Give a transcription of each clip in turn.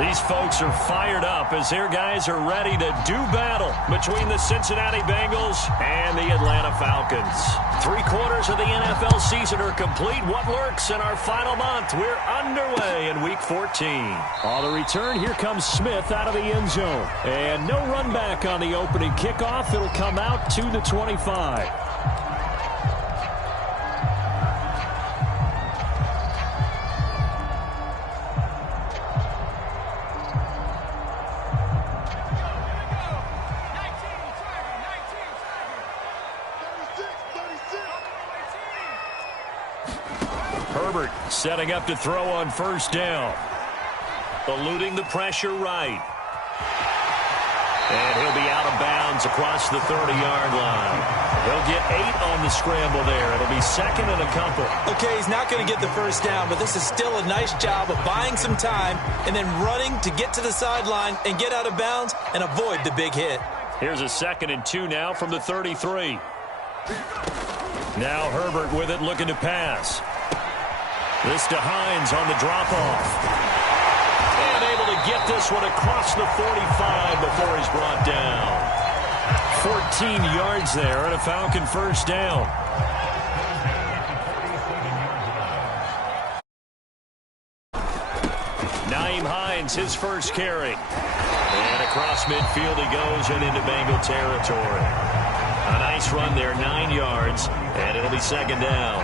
These folks are fired up as their guys are ready to do battle between the Cincinnati Bengals and the Atlanta Falcons. 3/4 of the NFL season are complete. What lurks in our final month? We're underway in Week 14. On the return, here comes Smith out of the end zone. And no run back on the opening kickoff. It'll come out to the 25. Herbert setting up to throw on first down. Eluding the pressure right. And he'll be out of bounds across the 30-yard line. He'll get 8 on the scramble there. It'll be second and a couple. Okay, he's not going to get the first down, but this is still a nice job of buying some time and then running to get to the sideline and get out of bounds and avoid the big hit. Here's a 2nd and 2 now from the 33. Now Herbert with it, looking to pass. This to Hines on the drop-off. And able to get this one across the 45 before he's brought down. 14 yards there and a Falcon first down. Nyheim Hines, his first carry. And across midfield he goes and into Bengal territory. A nice run there, 9 yards, and it'll be second down.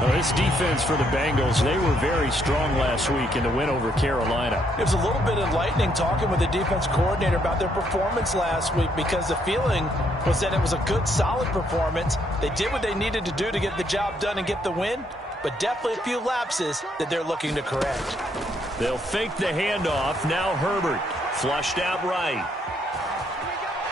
Well, this defense for the Bengals, they were very strong last week in the win over Carolina. It was a little bit enlightening talking with the defense coordinator about their performance last week because the feeling was that it was a good, solid performance. They did what they needed to do to get the job done and get the win, but definitely a few lapses that they're looking to correct. They'll fake the handoff. Now Herbert flushed out right.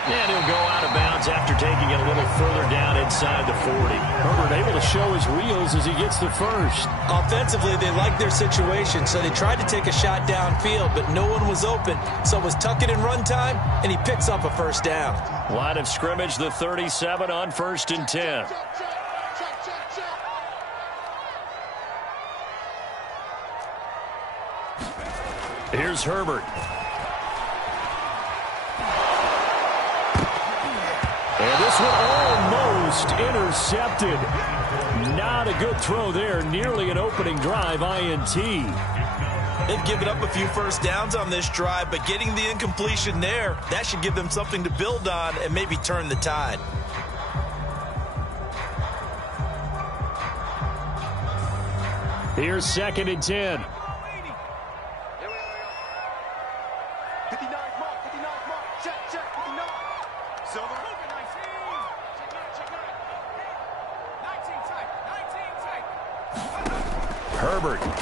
And he'll go out of bounds after taking it a little further down inside the 40. Herbert able to show his wheels as he gets the first. Offensively, they liked their situation, so they tried to take a shot downfield, but no one was open. So it was tuck it in run time, and he picks up a first down. Line of scrimmage, the 37 on 1st and 10. Here's Herbert. And this one almost intercepted. Not a good throw there. Nearly an opening drive INT. They've given up a few first downs on this drive, but getting the incompletion there, that should give them something to build on and maybe turn the tide. Here's 2nd and 10. Herbert. And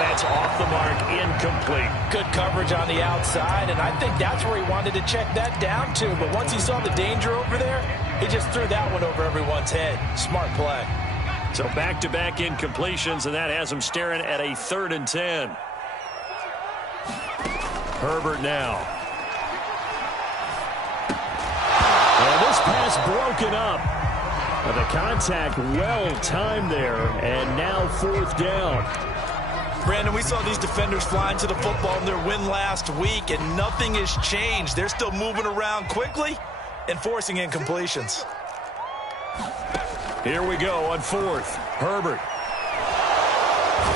that's off the mark, incomplete. Good coverage on the outside, and I think that's where he wanted to check that down to. But once he saw the danger over there, he just threw that one over everyone's head. Smart play. So back-to-back incompletions, and that has him staring at a 3rd and 10. Herbert now. And this pass broken up. And the contact well-timed there. And now 4th down. Brandon, we saw these defenders flying to the football in their win last week, and nothing has changed. They're still moving around quickly and forcing incompletions. Here we go on 4th. Herbert.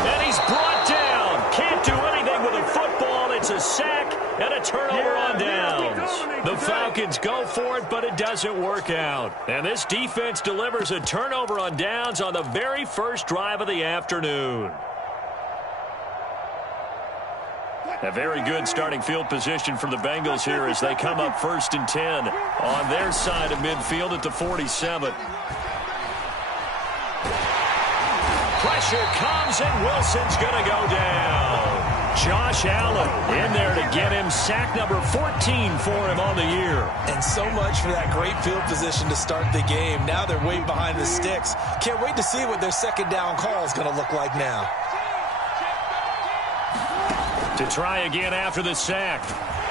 And he's brought down. Can't do anything with a football. It's a sack and a turnover on downs. The Falcons go for it, but it doesn't work out. And this defense delivers a turnover on downs on the very first drive of the afternoon. A very good starting field position for the Bengals here as they come up 1st and 10 on their side of midfield at the 47. Pressure comes, and Wilson's going to go down. Josh Allen in there to get him sack number 14 for him on the year. And so much for that great field position to start the game. Now they're way behind the sticks. Can't wait to see what their 2nd down call is going to look like now. To try again after the sack.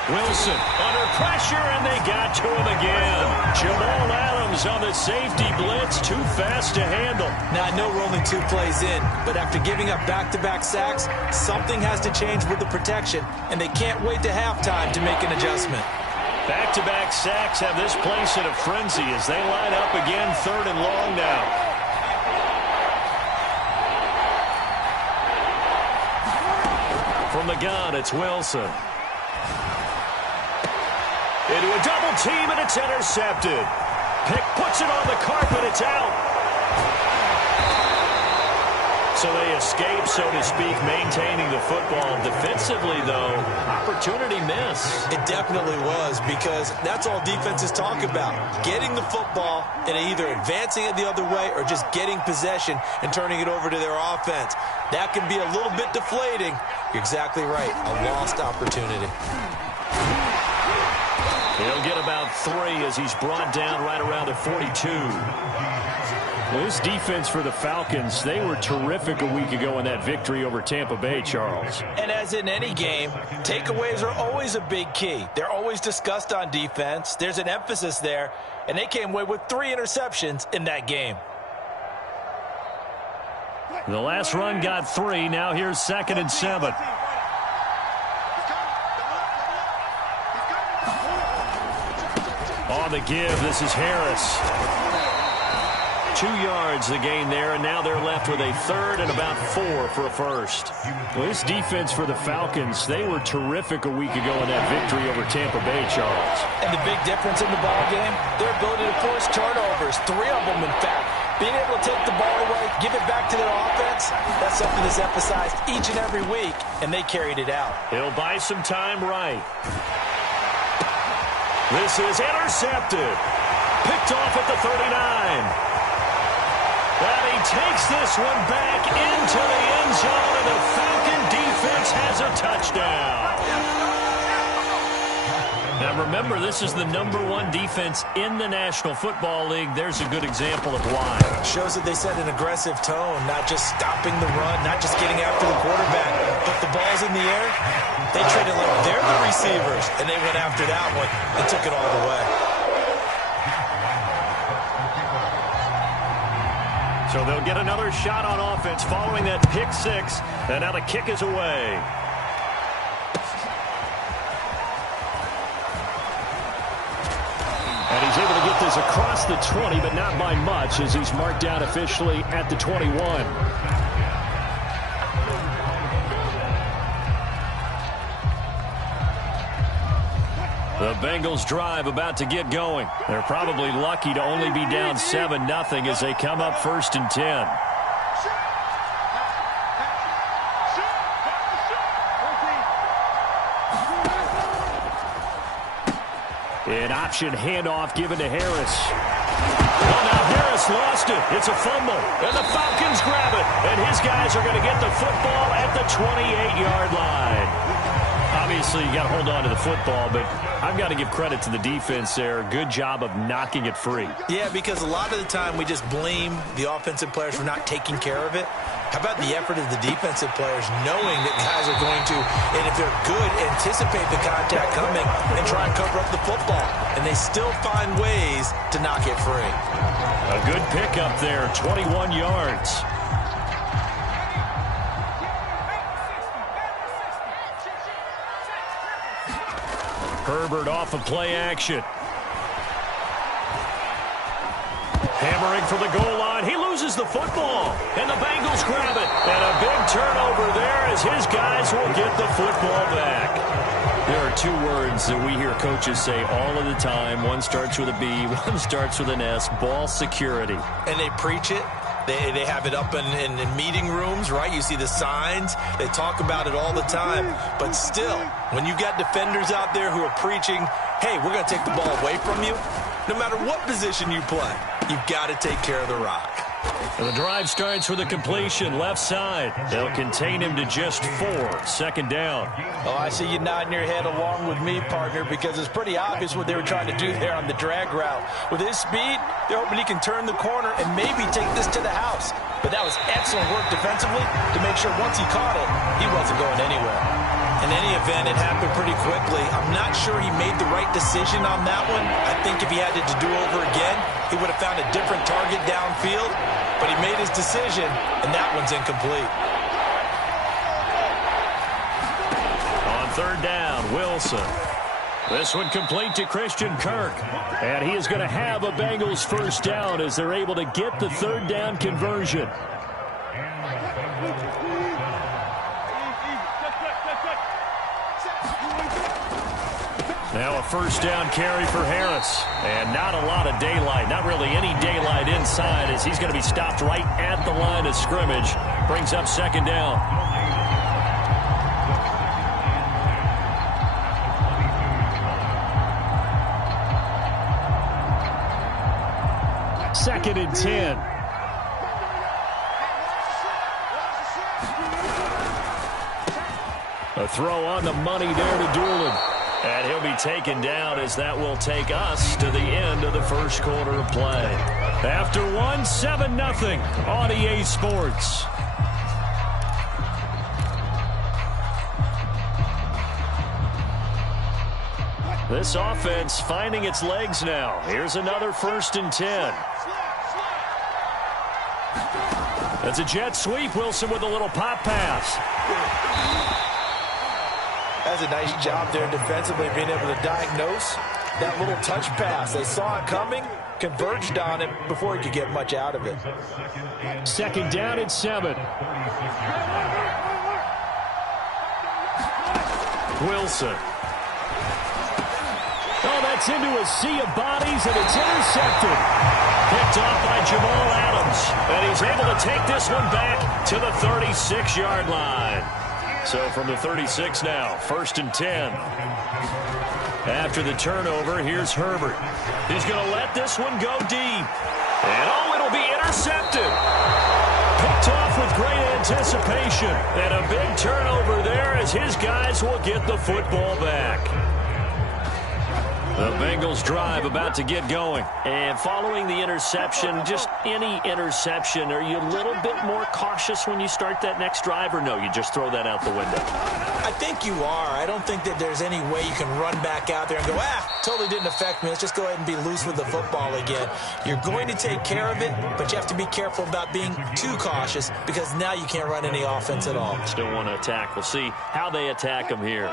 Wilson under pressure, and they got to him again. Jamal Adams on the safety blitz, too fast to handle. Now, I know we're only 2 plays in, but after giving up back-to-back sacks, something has to change with the protection, and they can't wait to halftime to make an adjustment. Back-to-back sacks have this place in a frenzy as they line up again, 3rd and long now. From the gun, it's Wilson. Into a double team, and it's intercepted. Pick puts it on the carpet. It's out. So they escape, so to speak, maintaining the football. Defensively, though, opportunity miss. It definitely was, because that's all defenses talk about. Getting the football and either advancing it the other way or just getting possession and turning it over to their offense. That can be a little bit deflating. You're exactly right. A lost opportunity. He'll get about 3 as he's brought down right around the 42. Well, this defense for the Falcons, they were terrific a week ago in that victory over Tampa Bay, Charles. And as in any game, takeaways are always a big key. They're always discussed on defense. There's an emphasis there, and they came away with 3 interceptions in that game. The last run got 3. Now here's 2nd and 7. On the give, this is Harris. 2 yards the gain there, and now they're left with a 3rd and about 4 for a first. Well, this defense for the Falcons, they were terrific a week ago in that victory over Tampa Bay, Charles. And the big difference in the ball game, their ability to force turnovers, 3 of them in fact. Being able to take the ball away, give it back to their offense, that's something that's emphasized each and every week, and they carried it out. He'll buy some time right. This is intercepted. Picked off at the 39. And he takes this one back into the end zone, and the Falcon defense has a touchdown. Now remember, this is the #1 defense in the National Football League. There's a good example of why. Shows that they set an aggressive tone, not just stopping the run, not just getting after the quarterback, but the ball's in the air. They treat it like they're the receivers, and they went after that one and took it all the way. So they'll get another shot on offense following that pick 6, and now the kick is away. And he's able to get this across the 20, but not by much, as he's marked down officially at the 21. The Bengals drive about to get going. They're probably lucky to only be down 7-0 as they come up 1st and 10. An option handoff given to Harris. Well, now Harris lost it. It's a fumble, and the Falcons grab it. And his guys are going to get the football at the 28-yard line. Obviously, you got to hold on to the football, but I've got to give credit to the defense there. Good job of knocking it free. Yeah, because a lot of the time we just blame the offensive players for not taking care of it. How about the effort of the defensive players knowing that guys are going to, and if they're good, anticipate the contact coming and try and cover up the football. And they still find ways to knock it free. A good pickup there, 21 yards. Herbert off of play action. Hammering for the goal line. He loses the football, and the Bengals grab it. And a big turnover there as his guys will get the football back. There are 2 words that we hear coaches say all of the time. One starts with a B, one starts with an S, ball security. And they preach it. They have it up in meeting rooms, right? You see the signs. They talk about it all the time. But still, when you got defenders out there who are preaching, hey, we're going to take the ball away from you, no matter what position you play, you've got to take care of the rock. And the drive starts with a completion left side. They'll contain him to just 4. 2nd down. Oh, I see you nodding your head along with me, partner, because it's pretty obvious what they were trying to do there on the drag route. With his speed, they're hoping he can turn the corner and maybe take this to the house. But that was excellent work defensively to make sure once he caught it, he wasn't going anywhere. In any event, it happened pretty quickly. I'm not sure he made the right decision on that one. I think if he had it to do over again, he would have found a different target downfield. But he made his decision, and that one's incomplete. On third down, Wilson. This one complete to Christian Kirk. And he is going to have a Bengals first down as they're able to get the third down conversion. Now a first down carry for Harris. And not a lot of daylight. Not really any daylight inside as he's going to be stopped right at the line of scrimmage. Brings up second down. Second and 10. A throw on the money there to Doolin. And he'll be taken down as that will take us to the end of the first quarter of play. After one, 7-0 on EA Sports. This offense finding its legs now. Here's another first and 10. That's a jet sweep. Wilson with a little pop pass. That's a nice job there defensively, being able to diagnose that little touch pass. They saw it coming, converged on it before he could get much out of it. Second down and 7. Wilson. Oh, that's into a sea of bodies, and it's intercepted. Picked off by Jamal Adams. And he's able to take this one back to the 36-yard line. So from the 36 now, first and 10. After the turnover, here's Herbert. He's going to let this one go deep. And oh, it'll be intercepted. Picked off with great anticipation. And a big turnover there as his guys will get the football back. The Bengals drive about to get going. And following the interception, just any interception, are you a little bit more cautious when you start that next drive, or no, you just throw that out the window? I think you are. I don't think that there's any way you can run back out there and go, totally didn't affect me. Let's just go ahead and be loose with the football again. You're going to take care of it, but you have to be careful about being too cautious because now you can't run any offense at all. Still want to attack. We'll see how they attack them here.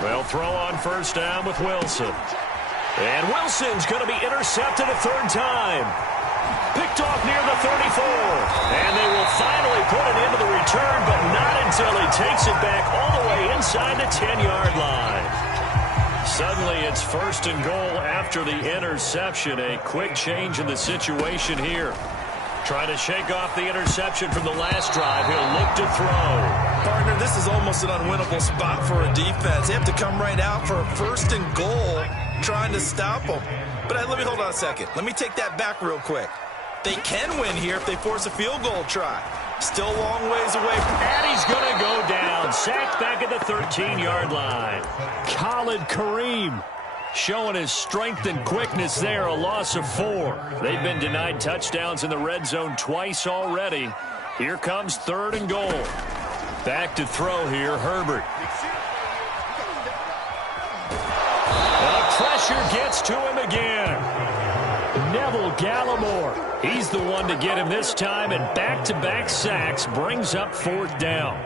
They'll throw on first down with Wilson. And Wilson's going to be intercepted a third time. Picked off near the 34. And they will finally put it into the return, but not until he takes it back all the way inside the 10-yard line. Suddenly it's first and goal after the interception. A quick change in the situation here. Trying to shake off the interception from the last drive. He'll look to throw. Partner, this is almost an unwinnable spot for a defense. They have to come right out for a first and goal trying to stop them. But let me hold on a second. Let me take that back real quick. They can win here if they force a field goal try. Still a long ways away. And he's going to go down. Sacked back at the 13-yard line. Khalid Kareem showing his strength and quickness there, a loss of 4. They've been denied touchdowns in the red zone twice already. Here comes third and goal. Back to throw here, Herbert. The pressure gets to him again. Neville Gallimore. He's the one to get him this time, and back-to-back sacks brings up fourth down.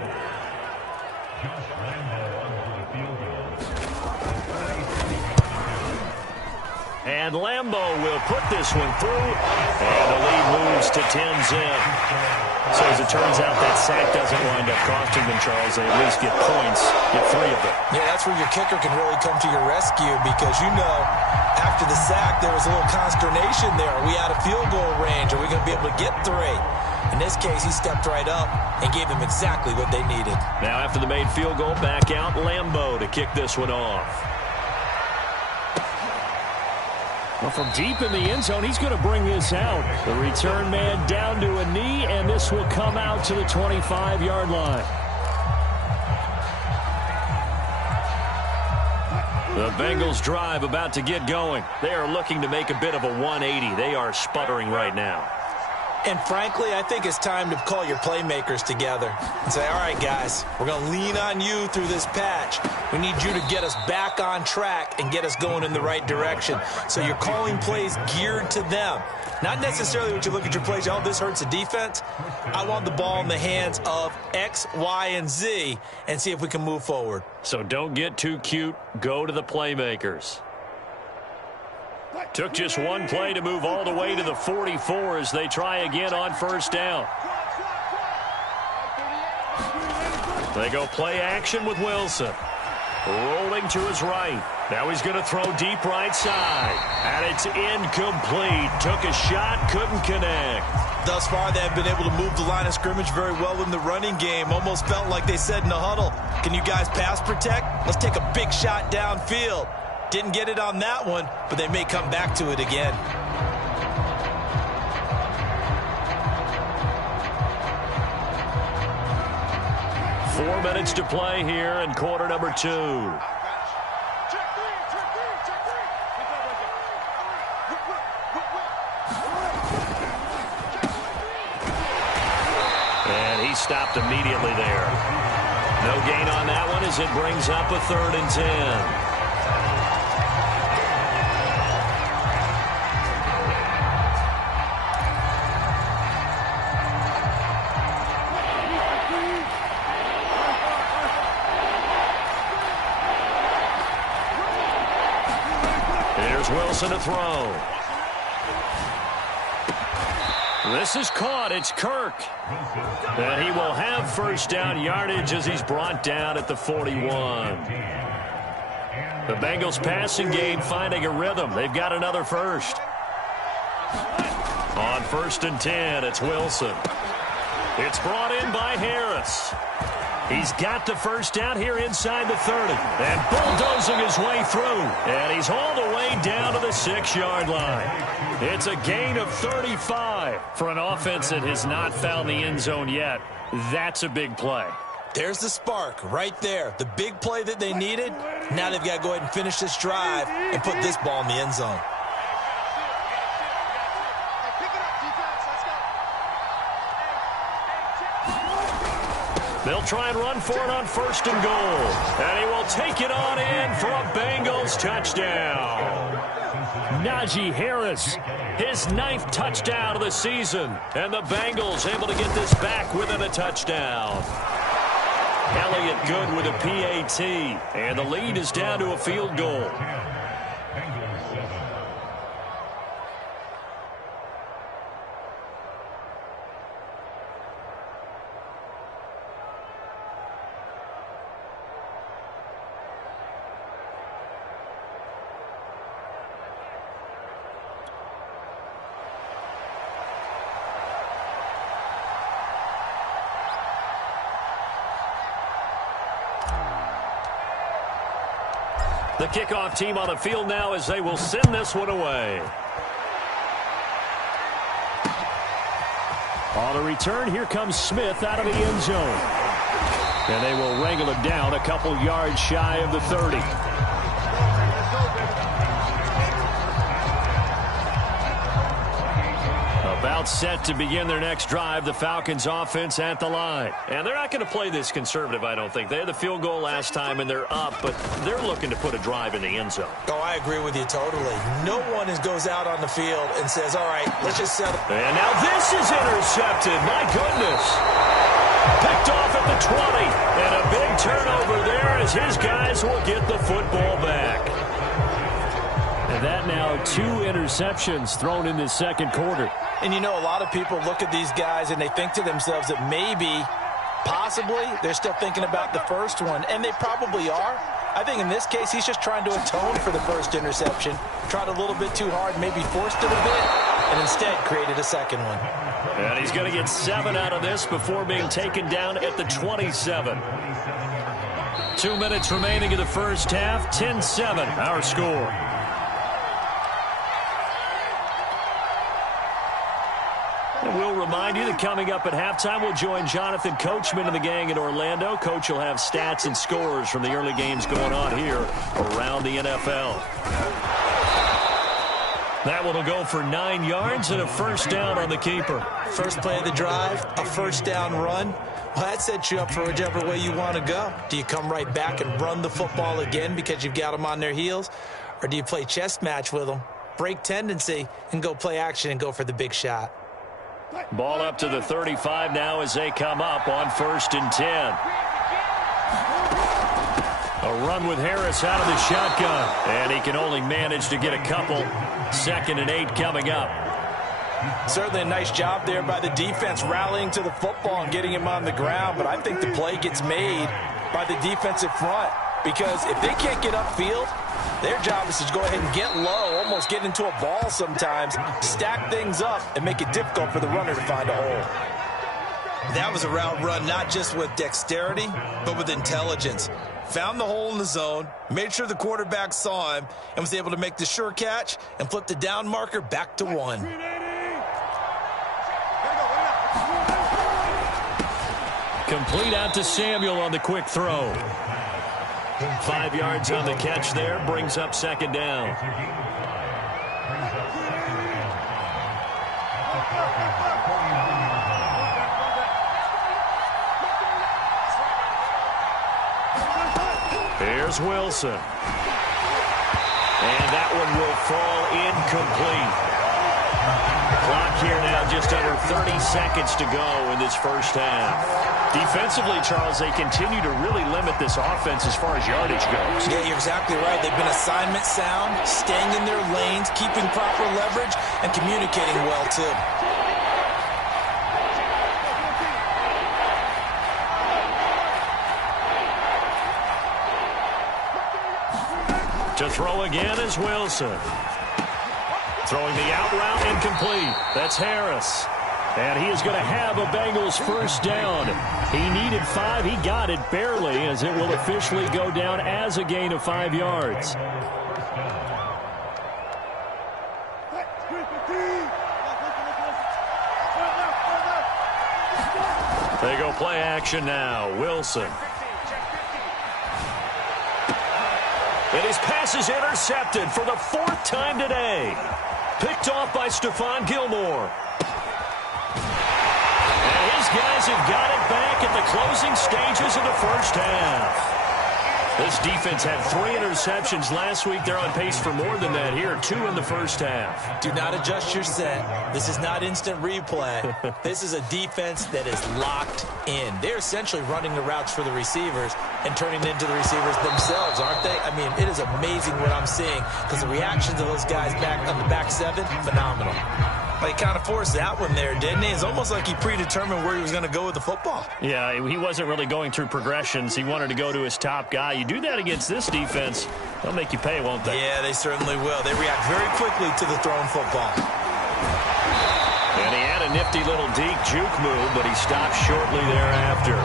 And Lambeau will put this one through, and the lead moves to 10-zip. So as it turns out, that sack doesn't wind up costing them, Charles. They at least get points, get 3 of them. Yeah, that's where your kicker can really come to your rescue because, you know, after the sack, there was a little consternation there. Are we out of field goal range? Are we going to be able to get 3? In this case, he stepped right up and gave them exactly what they needed. Now after the made field goal, back out Lambeau to kick this one off. Well, from deep in the end zone, he's going to bring this out. The return man down to a knee, and this will come out to the 25-yard line. The Bengals drive about to get going. They are looking to make a bit of a 180. They are sputtering right now. And frankly, I think it's time to call your playmakers together and say, all right, guys, we're going to lean on you through this patch. We need you to get us back on track and get us going in the right direction. So you're calling plays geared to them. Not necessarily when you look at your plays, oh, this hurts the defense. I want the ball in the hands of X, Y, and Z and see if we can move forward. So don't get too cute. Go to the playmakers. Took just one play to move all the way to the 44 as they try again on first down. They go play action with Wilson. Rolling to his right. Now he's going to throw deep right side. And it's incomplete. Took a shot, couldn't connect. Thus far, they have been able to move the line of scrimmage very well in the running game. Almost felt like they said in the huddle, can you guys pass protect? Let's take a big shot downfield. Didn't get it on that one, but they may come back to it again. Four minutes to play here in quarter number 2. And he stopped immediately there. No gain on that one as it brings up a 3rd and 10. Wilson to throw. This is caught. It's Kirk. And he will have first down yardage as he's brought down at the 41. The Bengals passing game finding a rhythm. They've got another first. On 1st and 10, it's Wilson. It's brought in by Harris. He's got the first down here inside the 30. And bulldozing his way through. And he's all the way down to the 6-yard line. It's a gain of 35 for an offense that has not found the end zone yet. That's a big play. There's the spark right there. The big play that they needed. Now they've got to go ahead and finish this drive and put this ball in the end zone. They'll try and run for it on 1st and goal. And he will take it on in for a Bengals touchdown. Najee Harris, his 9th touchdown of the season. And the Bengals able to get this back within a touchdown. Elliott good with a PAT. And the lead is down to a field goal. The kickoff team on the field now as they will send this one away. On the return, here comes Smith out of the end zone. And they will wrangle it down a couple yards shy of the 30. About set to begin their next drive, the Falcons offense at the line. And they're not going to play this conservative, I don't think. They had the field goal last time, and they're up, but they're looking to put a drive in the end zone. Oh, I agree with you totally. No one goes out on the field and says, all right, let's just settle. And now this is intercepted. My goodness. Picked off at the 20. And a big turnover there as his guys will get the football back. And that now 2 interceptions thrown in this second quarter. And you know, a lot of people look at these guys and they think to themselves that maybe, possibly, they're still thinking about the first one. And they probably are. I think in this case, he's just trying to atone for the first interception. Tried a little bit too hard, maybe forced it a bit, and instead created a second one. And he's going to get 7 out of this before being taken down at the 27. 2 minutes remaining in the first half. 10-7, our score. And we'll remind remind you that coming up at halftime, we'll join Jonathan Coachman and the gang in Orlando. Coach will have stats and scores from the early games going on here around the NFL. That one will go for 9 yards and a first down on the keeper. First play of the drive, a first down run. Well, that sets you up for whichever way you want to go. Do you come right back and run the football again because you've got them on their heels? Or do you play chess match with them, break tendency, and go play action and go for the big shot? Ball up to the 35 now as they come up on 1st and 10. A run with Harris out of the shotgun, and he can only manage to get a couple. 2nd and 8 coming up. Certainly a nice job there by the defense rallying to the football and getting him on the ground, but I think the play gets made by the defensive front because if they can't get upfield, their job is to go ahead and get low, almost get into a ball sometimes, stack things up, and make it difficult for the runner to find a hole. That was a route run not just with dexterity, but with intelligence. Found the hole in the zone, made sure the quarterback saw him, and was able to make the sure catch and flip the down marker back to 1. Complete out to Samuel on the quick throw. 5 yards on the catch there, brings up 2nd down. Here's Wilson. And that one will fall incomplete. Clock here now just under 30 seconds to go in this first half. Defensively, Charles, they continue to really limit this offense as far as yardage goes. Yeah, you're exactly right. They've been assignment sound, staying in their lanes, keeping proper leverage, and communicating well, too. To throw again is Wilson. Throwing the out route incomplete. That's Harris. And he is going to have a Bengals first down. He needed 5. He got it barely as it will officially go down as a gain of 5 yards. They go play action now. Wilson. And his pass is intercepted for the 4th time today. Picked off by Stephon Gilmore. And his guys have got it back at the closing stages of the first half. This defense had 3 interceptions last week. They're on pace for more than that here. 2 in the first half. Do not adjust your set. This is not instant replay. This is a defense that is locked in. They're essentially running the routes for the receivers and turning it into the receivers themselves, aren't they? I mean, it is amazing what I'm seeing because the reactions of those guys back on the back 7, phenomenal. Well, he kind of forced that one there, didn't he? It's almost like he predetermined where he was going to go with the football. Yeah, he wasn't really going through progressions. He wanted to go to his top guy. You do that against this defense, they'll make you pay, won't they? Yeah, they certainly will. They react very quickly to the thrown football. And he had a nifty little deke juke move, but he stopped shortly thereafter.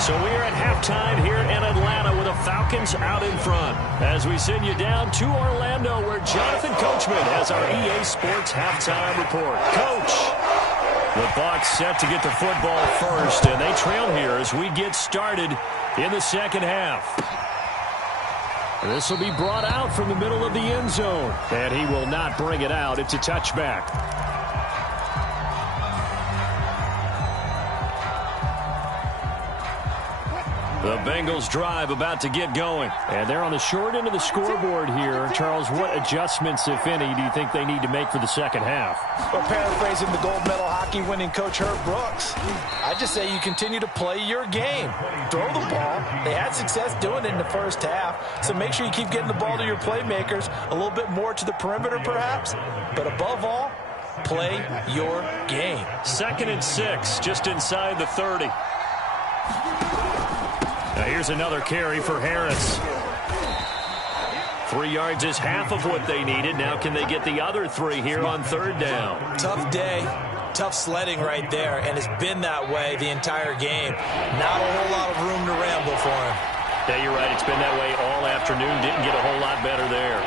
So we are at halftime here in Atlanta with the Falcons out in front. As we send you down to Orlando where Jonathan Coachman has our EA Sports halftime report. Coach, the Bucs set to get the football first, and they trail here as we get started in the second half. This will be brought out from the middle of the end zone, and he will not bring it out. It's a touchback. The Bengals drive about to get going. And they're on the short end of the scoreboard here. Charles, what adjustments, if any, do you think they need to make for the second half? Well, paraphrasing the gold medal hockey winning coach Herb Brooks, I just say you continue to play your game. Throw the ball. They had success doing it in the first half. So make sure you keep getting the ball to your playmakers, a little bit more to the perimeter perhaps. But above all, play your game. 2nd and 6, just inside the 30. Now here's another carry for Harris. 3 yards is half of what they needed. Now can they get the other 3 here on 3rd down? Tough day, tough sledding right there, and it's been that way the entire game. Not a whole lot of room to ramble for him. Yeah, you're right. It's been that way all afternoon. Didn't get a whole lot better there.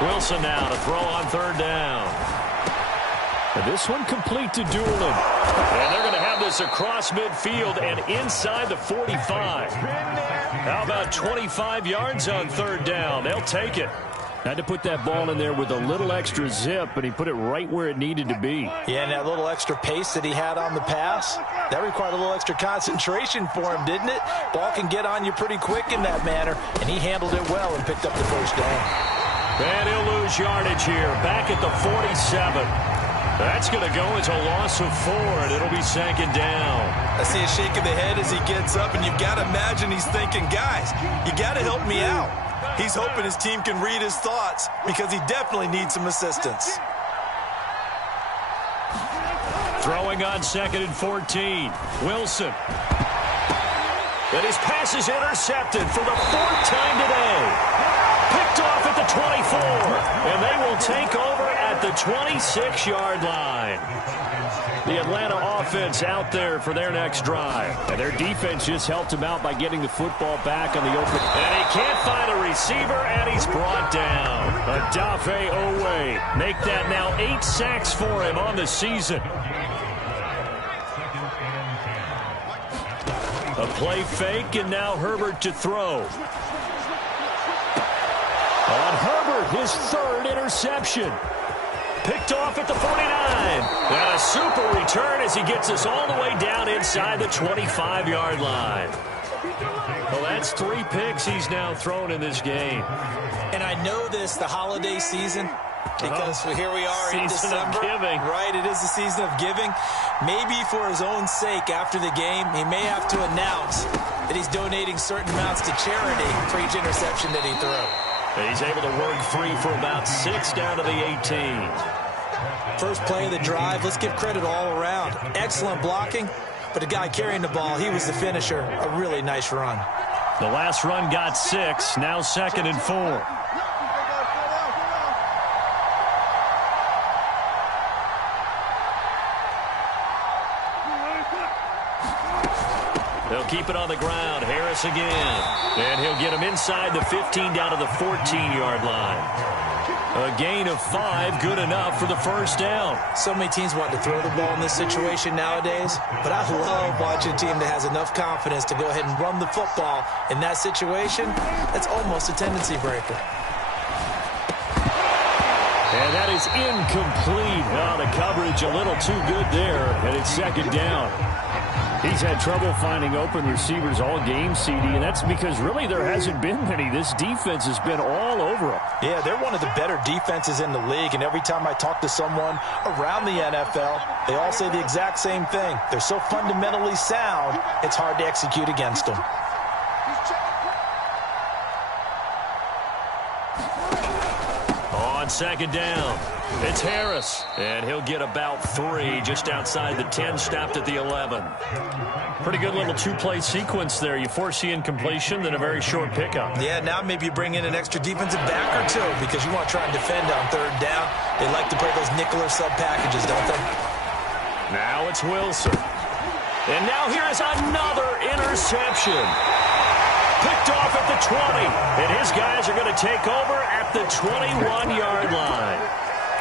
Wilson now to throw on third down. And this one complete to Doolin. And they're going to have this across midfield and inside the 45. How about 25 yards on third down? They'll take it. Had to put that ball in there with a little extra zip, but he put it right where it needed to be. Yeah, and that little extra pace that he had on the pass, that required a little extra concentration for him, didn't it? Ball can get on you pretty quick in that manner, and he handled it well and picked up the first down. And he'll lose yardage here, back at the 47. That's going to go as a loss of 4, and it'll be second down. I see a shake of the head as he gets up, and you've got to imagine he's thinking, guys, you got to help me out. He's hoping his team can read his thoughts because he definitely needs some assistance. Throwing on 2nd and 14. Wilson. And his pass is intercepted for the 4th time today. Picked off at the 24. And they will take over at the 26-yard line. The Atlanta offense out there for their next drive. And their defense just helped him out by getting the football back on the open. And he can't find a receiver, and he's brought down. Adafe Owe. Make that now 8 sacks for him on the season. A play fake, and now Herbert to throw. On Herbert, his 3rd interception. Picked off at the 49. And a super return as he gets us all the way down inside the 25-yard line. Well, that's 3 picks he's now thrown in this game. And I know this, the holiday season, because here we are in December. Season of giving. Right, it is the season of giving. Maybe for his own sake after the game, he may have to announce that he's donating certain amounts to charity for each interception that he threw. He's able to work free for about 6 down to the 18. First play of the drive, let's give credit all around. Excellent blocking, but the guy carrying the ball, he was the finisher. A really nice run. The last run got 6, now 2nd and 4. They'll keep it on the ground. Harris again. And he'll get him inside the 15 down to the 14-yard line. A gain of 5, good enough for the first down. So many teams want to throw the ball in this situation nowadays, but I love watching a team that has enough confidence to go ahead and run the football. In that situation, that's almost a tendency breaker. And that is incomplete. Oh, the coverage a little too good there, and it's second down. He's had trouble finding open receivers all game, CD, and that's because really there hasn't been many. This defense has been all over him. Yeah, they're one of the better defenses in the league, and every time I talk to someone around the NFL, they all say the exact same thing. They're so fundamentally sound, it's hard to execute against them. On second down, it's Harris, and he'll get about 3 just outside the 10, stopped at the 11. Pretty good little 2-play sequence there. You foresee incompletion, then a very short pickup. Yeah, now maybe you bring in an extra defensive back or 2 because you want to try and defend on third down. They like to play those nickel or sub packages, don't they? Now it's Wilson. And now here is another interception. Picked off at the 20, and his guys are going to take over at the 21-yard line.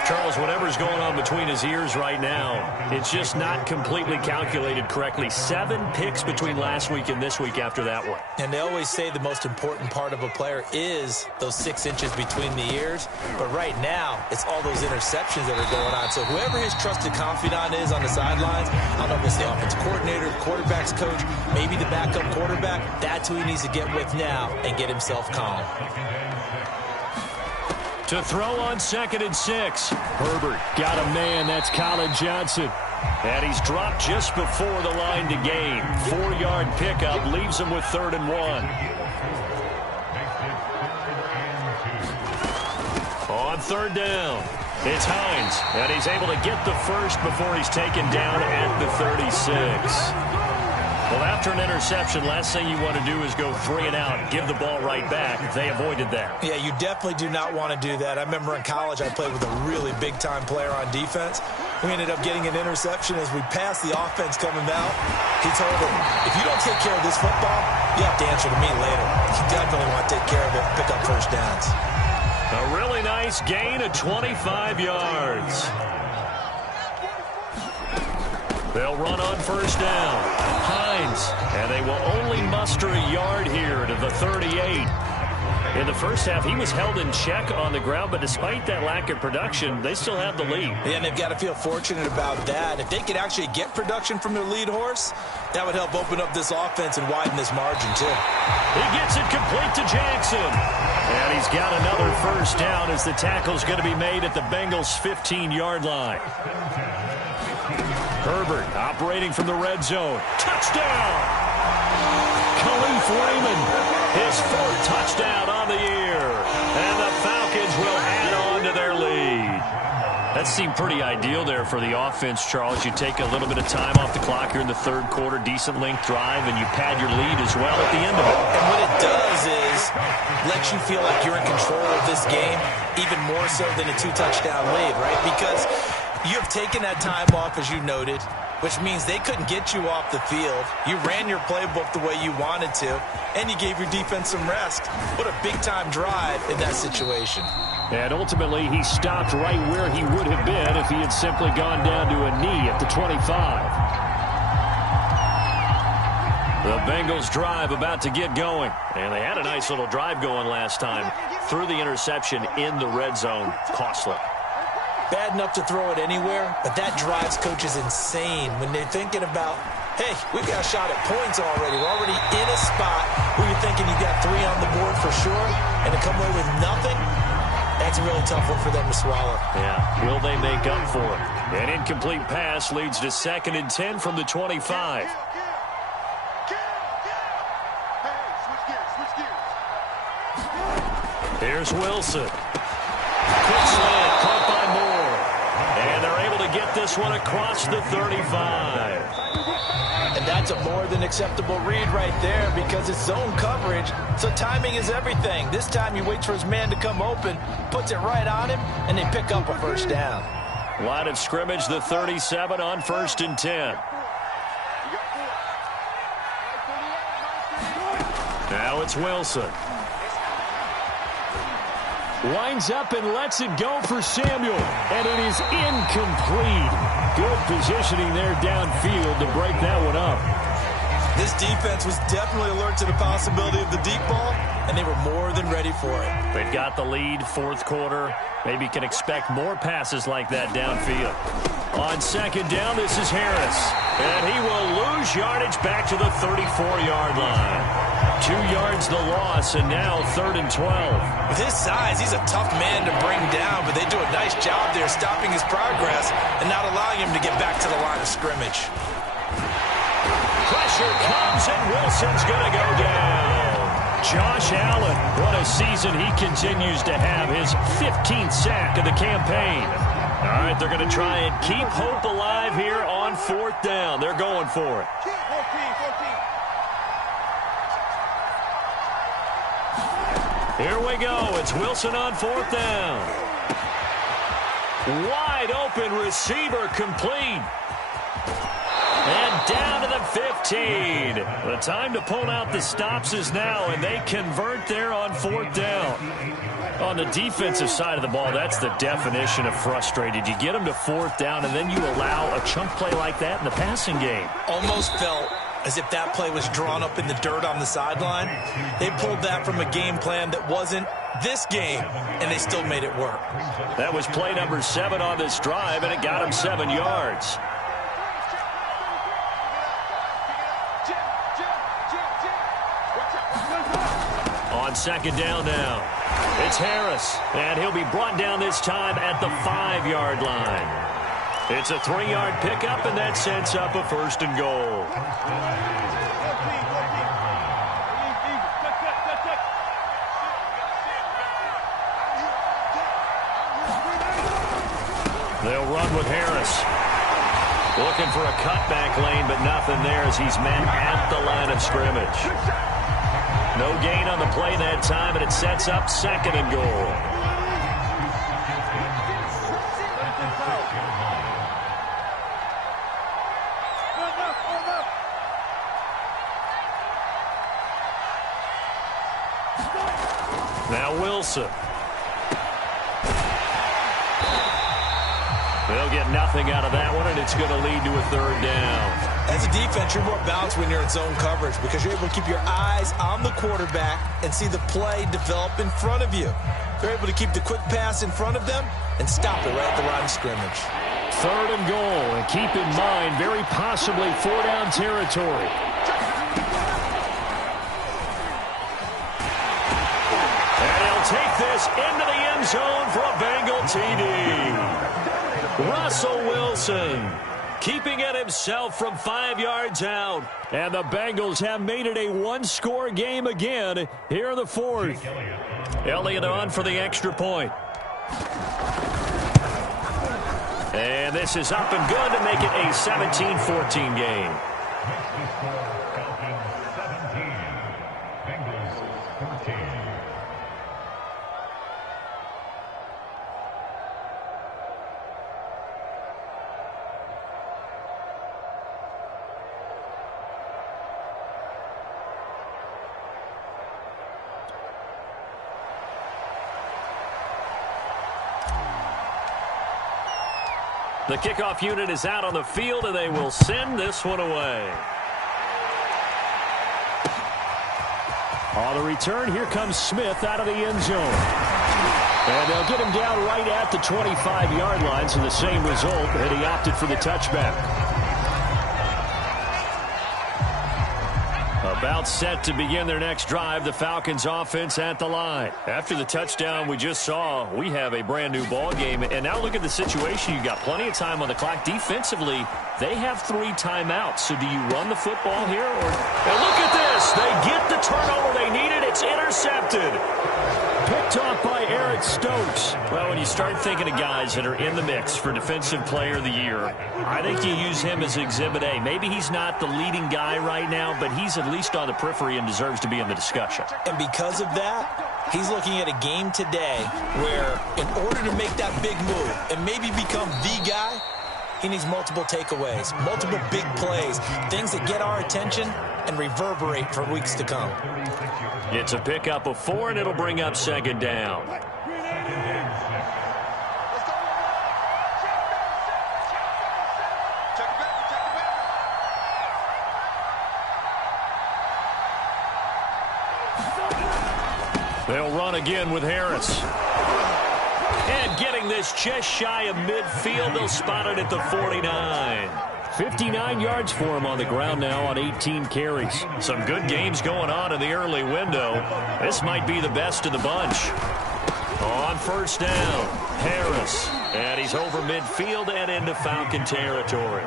Charles, whatever's going on between his ears right now, it's just not completely calculated correctly. 7 picks between last week and this week after that one. And they always say the most important part of a player is those 6 inches between the ears. But right now, it's all those interceptions that are going on. So whoever his trusted confidant is on the sidelines, I don't know if it's the offensive coordinator, the quarterback's coach, maybe the backup quarterback, that's who he needs to get with now and get himself calm. To throw on 2nd and 6. Herbert got a man. That's Colin Johnson. And he's dropped just before the line to gain. 4-yard pickup leaves him with 3rd and 1. On 3rd down, it's Hines. And he's able to get the first before he's taken down at the 36. Well, after an interception, last thing you want to do is go 3 and out, give the ball right back. They avoided that. Yeah, you definitely do not want to do that. I remember in college I played with a really big-time player on defense. We ended up getting an interception as we passed the offense coming out. He told him, if you don't take care of this football, you have to answer to me later. You definitely want to take care of it, pick up first downs. A really nice nice gain of 25 yards. They'll run on first down. Hines, and they will only muster a yard here to the 38. In the first half, he was held in check on the ground, but despite that lack of production, they still have the lead. Yeah, and they've got to feel fortunate about that. If they could actually get production from their lead horse, that would help open up this offense and widen this margin, too. He gets it complete to Jackson. And he's got another first down as the tackle's going to be made at the Bengals' 15-yard line. Herbert operating from the red zone. Touchdown! Khalif Raymond, his 4th touchdown on the year. And the Falcons will add on to their lead. That seemed pretty ideal there for the offense, Charles. You take a little bit of time off the clock here in the third quarter, decent length drive, and you pad your lead as well at the end of it. And what it does is let you feel like you're in control of this game, even more so than a 2-touchdown lead, right? Because you have taken that time off, as you noted, which means they couldn't get you off the field. You ran your playbook the way you wanted to, and you gave your defense some rest. What a big-time drive in that situation. And ultimately, he stopped right where he would have been if he had simply gone down to a knee at the 25. The Bengals drive about to get going. And they had a nice little drive going last time. Threw the interception in the red zone. Costly. Bad enough to throw it anywhere, but that drives coaches insane when they're thinking about, hey, we've got a shot at points already. We're already in a spot where you're thinking you got 3 on the board for sure, and to come away with nothing, that's a really tough one for them to swallow. Yeah, will they make up for it? An incomplete pass leads to 2nd and 10 from the 25. Here's Wilson. Quick slant, caught by Moore. And they're able to get this one across the 35. And that's a more than acceptable read right there because it's zone coverage, so timing is everything. This time he waits for his man to come open, puts it right on him, and they pick up a first down. Line of scrimmage, the 37 on 1st and 10. Now it's Wilson. Winds up and lets it go for Samuel. And it is incomplete. Good positioning there downfield to break that one up. This defense was definitely alert to the possibility of the deep ball, and they were more than ready for it. They've got the lead, 4th quarter. Maybe can expect more passes like that downfield. On 2nd down, this is Harris. And he will lose yardage back to the 34-yard line. 2 yards the loss, and now 3rd and 12. With his size, he's a tough man to bring down, but they do a nice job there stopping his progress and not allowing him to get back to the line of scrimmage. Pressure comes, and Wilson's going to go down. Josh Allen, what a season he continues to have. His 15th sack of the campaign. All right, they're going to try and keep hope alive here on 4th down. They're going for it. Here we go. It's Wilson on 4th down. Wide open receiver complete. And down to the 15. The time to pull out the stops is now, and they convert there on 4th down. On the defensive side of the ball, that's the definition of frustrated. You get them to 4th down, and then you allow a chunk play like that in the passing game. Almost felt as if that play was drawn up in the dirt on the sideline. They pulled that from a game plan that wasn't this game, and they still made it work. That was play number 7 on this drive, and it got him 7 yards. On 2nd down now, it's Harris, and he'll be brought down this time at the 5-yard line. It's a 3-yard pickup, and that sets up a 1st and goal. They'll run with Harris. Looking for a cutback lane, but nothing there as he's met at the line of scrimmage. No gain on the play that time, and it sets up 2nd and goal. Now Wilson. They'll get nothing out of that one, and it's going to lead to a third down. As a defense, you're more balanced when you're in zone coverage because you're able to keep your eyes on the quarterback and see the play develop in front of you. They're able to keep the quick pass in front of them and stop it right at the line of scrimmage. Third and goal, and keep in mind, very possibly four-down territory. And he'll take this into the end zone for a Bengal TD. Russell Wilson keeping it himself from 5 yards out. And the Bengals have made it a one-score game again here in the fourth. Elliott on for the extra point. And this is up and good to make it a 17-14 game. The kickoff unit is out on the field, and they will send this one away. On the return, here comes Smith out of the end zone. And they'll get him down right at the 25-yard line, so the same result, and he opted for the touchback. About set to begin their next drive, the Falcons offense at the line. After the touchdown we just saw, we have a brand new ball game. And now look at the situation. You've got plenty of time on the clock. Defensively, they have 3 timeouts. So do you run the football here? And look at this. They get the turnover they needed. It's intercepted. Picked off by Eric Stokes. Well, when you start thinking of guys that are in the mix for Defensive Player of the Year, I think you use him as Exhibit A. Maybe he's not the leading guy right now, but he's at least on the periphery and deserves to be in the discussion. And because of that, he's looking at a game today where in order to make that big move and maybe become the guy, he needs multiple takeaways, multiple big plays, things that get our attention and reverberate for weeks to come. It's a pickup of 4, and it'll bring up second down. They'll run again with Harris. And getting this just shy of midfield, they'll spot it at the 49. 59 yards for him on the ground now on 18 carries. Some good games going on in the early window. This might be the best of the bunch. On first down, Harris. And he's over midfield and into Falcon territory.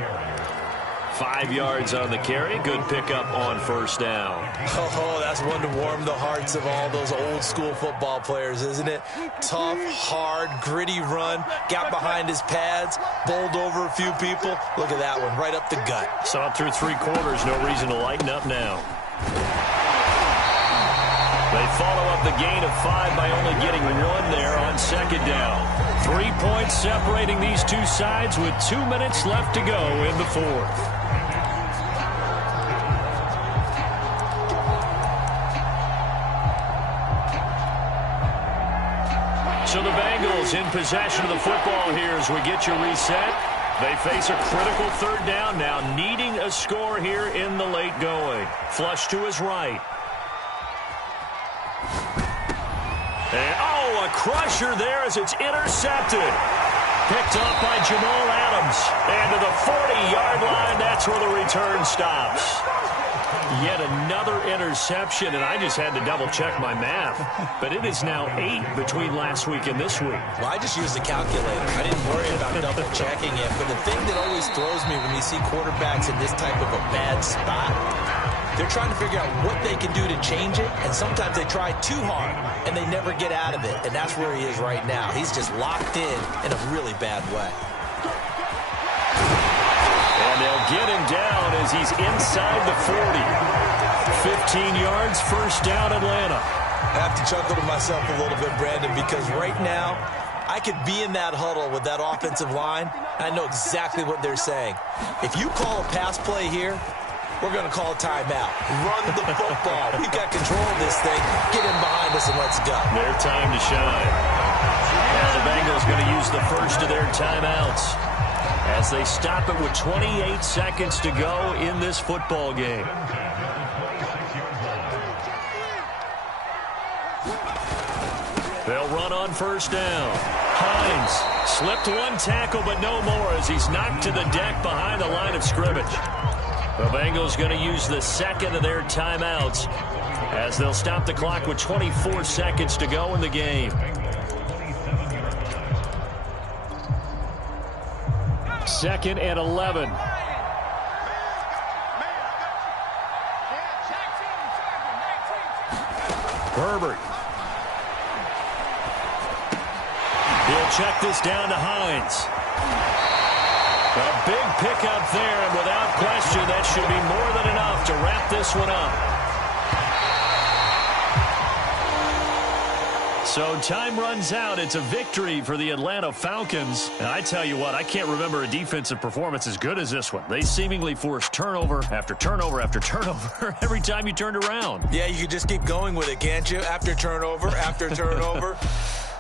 5 yards on the carry. Good pickup on first down. Oh, that's one to warm the hearts of all those old school football players, isn't it? Tough, hard, gritty run. Got behind his pads. Bowled over a few people. Look at that one, right up the gut. Saw it through 3 quarters. No reason to lighten up now. They follow up the gain of 5 by only getting 1 there on second down. 3 points separating these two sides with 2 minutes left to go in the fourth. So the Bengals in possession of the football here as we get you reset. They face a critical third down now, needing a score here in the late going. Flush to his right. And, oh, a crusher there as it's intercepted. Picked up by Jamal Adams. And to the 40-yard line, that's where the return stops. Yet another interception, and I just had to double-check my math. But it is now 8 between last week and this week. Well, I just used the calculator. I didn't worry about double-checking it. But the thing that always throws me when you see quarterbacks in this type of a bad spot, they're trying to figure out what they can do to change it, and sometimes they try too hard, and they never get out of it. And that's where he is right now. He's just locked in a really bad way. And they'll get him down as he's inside the 40. 15 yards, first down, Atlanta. I have to chuckle to myself a little bit, Brandon, because right now I could be in that huddle with that offensive line, and I know exactly what they're saying. If you call a pass play here, we're going to call a timeout. Run the football. We've got control of this thing. Get in behind us and let's go. Their time to shine. Now the Bengals going to use the first of their timeouts as they stop it with 28 seconds to go in this football game. They'll run on first down. Hines slipped one tackle, but no more as he's knocked to the deck behind the line of scrimmage. The Bengals going to use the second of their timeouts as they'll stop the clock with 24 seconds to go in the game. Second and 11. Herbert. He'll check this down to Hines. A big pickup there, and without question, that should be more than enough to wrap this one up. So time runs out. It's a victory for the Atlanta Falcons. And I tell you what, I can't remember a defensive performance as good as this one. They seemingly forced turnover after turnover after turnover every time you turned around. Yeah, you could just keep going with it, can't you? After turnover, after turnover.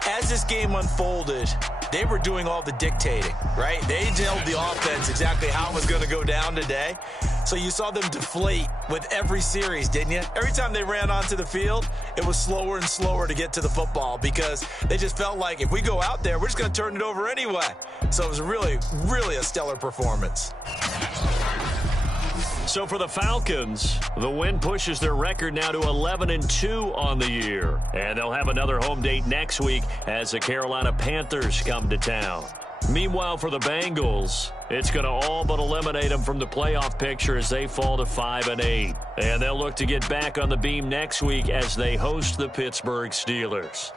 As this game unfolded, they were doing all the dictating, right? They told the offense exactly how it was going to go down today. So you saw them deflate with every series, didn't you? Every time they ran onto the field, it was slower and slower to get to the football because they just felt like if we go out there, we're just going to turn it over anyway. So it was really, really a stellar performance. So for the Falcons, the win pushes their record now to 11-2 on the year. And they'll have another home date next week as the Carolina Panthers come to town. Meanwhile, for the Bengals, it's going to all but eliminate them from the playoff picture as they fall to 5-8. And they'll look to get back on the beam next week as they host the Pittsburgh Steelers.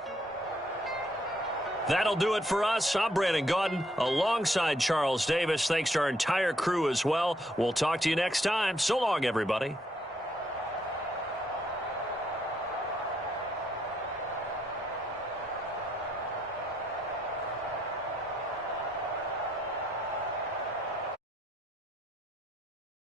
That'll do it for us. I'm Brandon Gaudin alongside Charles Davis. Thanks to our entire crew as well. We'll talk to you next time. So long, everybody.